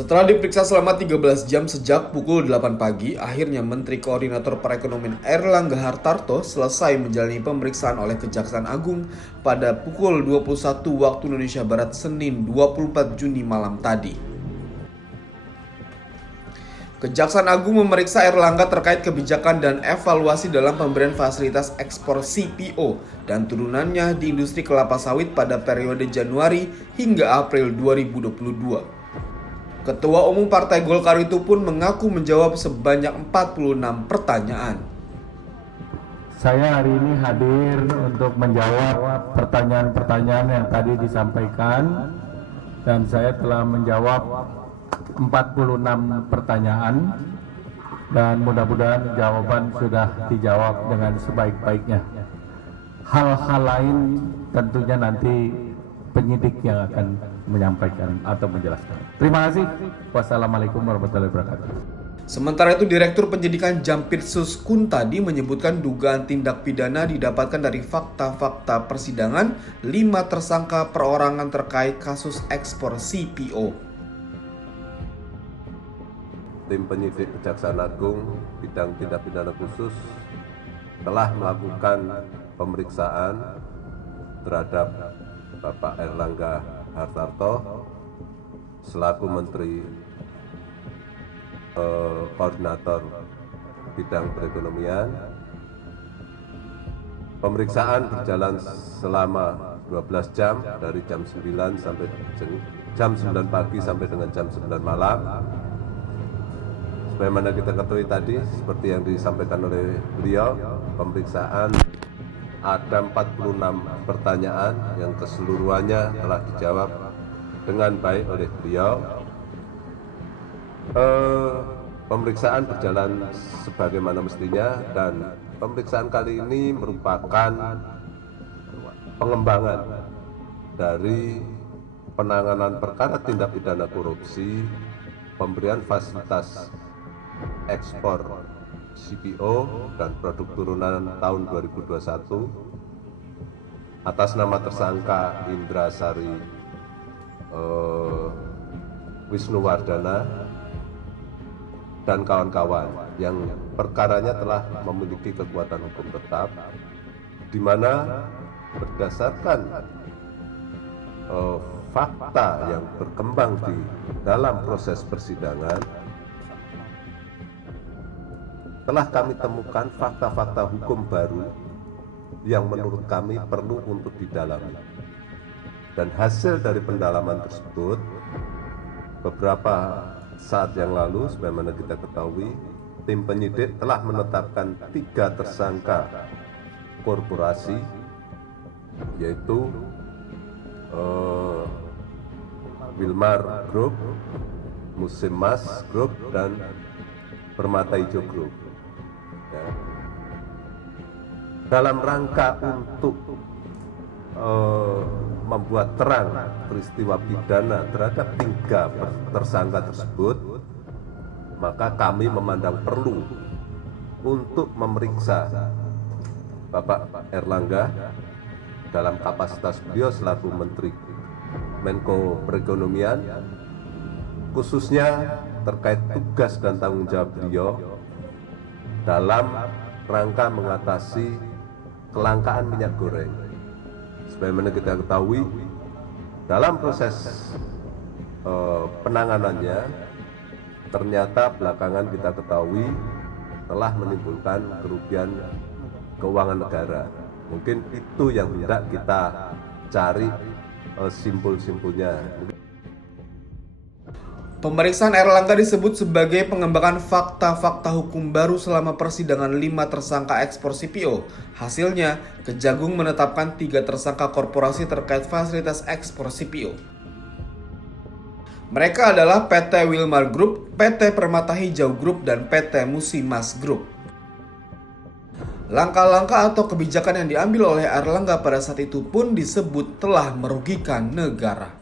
Setelah diperiksa selama 13 jam sejak pukul 8 pagi, akhirnya Menteri Koordinator Perekonomian Airlangga Hartarto selesai menjalani pemeriksaan oleh Kejaksaan Agung pada pukul 21 waktu Indonesia Barat Senin 24 Juni malam tadi. Kejaksaan Agung memeriksa Airlangga terkait kebijakan dan evaluasi dalam pemberian fasilitas ekspor CPO dan turunannya di industri kelapa sawit pada periode Januari hingga April 2022. Ketua Umum Partai Golkar itu pun mengaku menjawab sebanyak 46 pertanyaan. Saya hari ini hadir untuk menjawab pertanyaan-pertanyaan yang tadi disampaikan, dan saya telah menjawab 46 pertanyaan, dan mudah-mudahan jawaban sudah dijawab dengan sebaik-baiknya. Hal-hal lain tentunya nanti penyidik yang akan menyampaikan atau menjelaskan. Terima kasih. Wassalamualaikum warahmatullahi wabarakatuh. Sementara itu, Direktur Penyidikan Jampitsus Kuntadi menyebutkan dugaan tindak pidana didapatkan dari fakta-fakta persidangan 5 tersangka perorangan terkait kasus ekspor CPO. Tim penyidik Kejaksaan Agung bidang tindak pidana khusus telah melakukan pemeriksaan terhadap Bapak Airlangga Hartarto selaku Menteri Koordinator Bidang Perekonomian. Pemeriksaan berjalan selama 12 jam dari jam 9 sampai jam 9 pagi sampai dengan jam 9 malam. Sebagaimana kita ketahui tadi, seperti yang disampaikan oleh beliau, pemeriksaan ada 46 pertanyaan yang keseluruhannya telah dijawab dengan baik oleh beliau. Pemeriksaan berjalan sebagaimana mestinya, dan pemeriksaan kali ini merupakan pengembangan dari penanganan perkara tindak pidana korupsi, pemberian fasilitas ekspor CPO dan produk turunan tahun 2021 atas nama tersangka Indra Sari Wisnuwardana dan kawan-kawan, yang perkaranya telah memiliki kekuatan hukum tetap, di mana berdasarkan fakta yang berkembang di dalam proses persidangan, telah kami temukan fakta-fakta hukum baru yang menurut kami perlu untuk didalami. Dan hasil dari pendalaman tersebut, beberapa saat yang lalu, sebagaimana kita ketahui, tim penyidik telah menetapkan 3 tersangka korporasi, yaitu Wilmar Group, Musim Mas Group, dan Permata Hijau Group. Ya. Dalam rangka untuk membuat terang peristiwa pidana terhadap 3 tersangka tersebut, maka kami memandang perlu untuk memeriksa Bapak Airlangga dalam kapasitas beliau selaku Menteri Menko Perekonomian, khususnya terkait tugas dan tanggung jawab beliau dalam rangka mengatasi kelangkaan minyak goreng. Sebagaimana kita ketahui, dalam proses penanganannya, ternyata belakangan kita ketahui telah menimbulkan kerugian keuangan negara. Mungkin itu yang hendak kita cari simpul-simpulnya. Pemeriksaan Airlangga disebut sebagai pengembangan fakta-fakta hukum baru selama persidangan 5 tersangka ekspor CPO. Hasilnya, Kejagung menetapkan 3 tersangka korporasi terkait fasilitas ekspor CPO. Mereka adalah PT Wilmar Group, PT Permata Hijau Group, dan PT Musimas Group. Langkah-langkah atau kebijakan yang diambil oleh Airlangga pada saat itu pun disebut telah merugikan negara.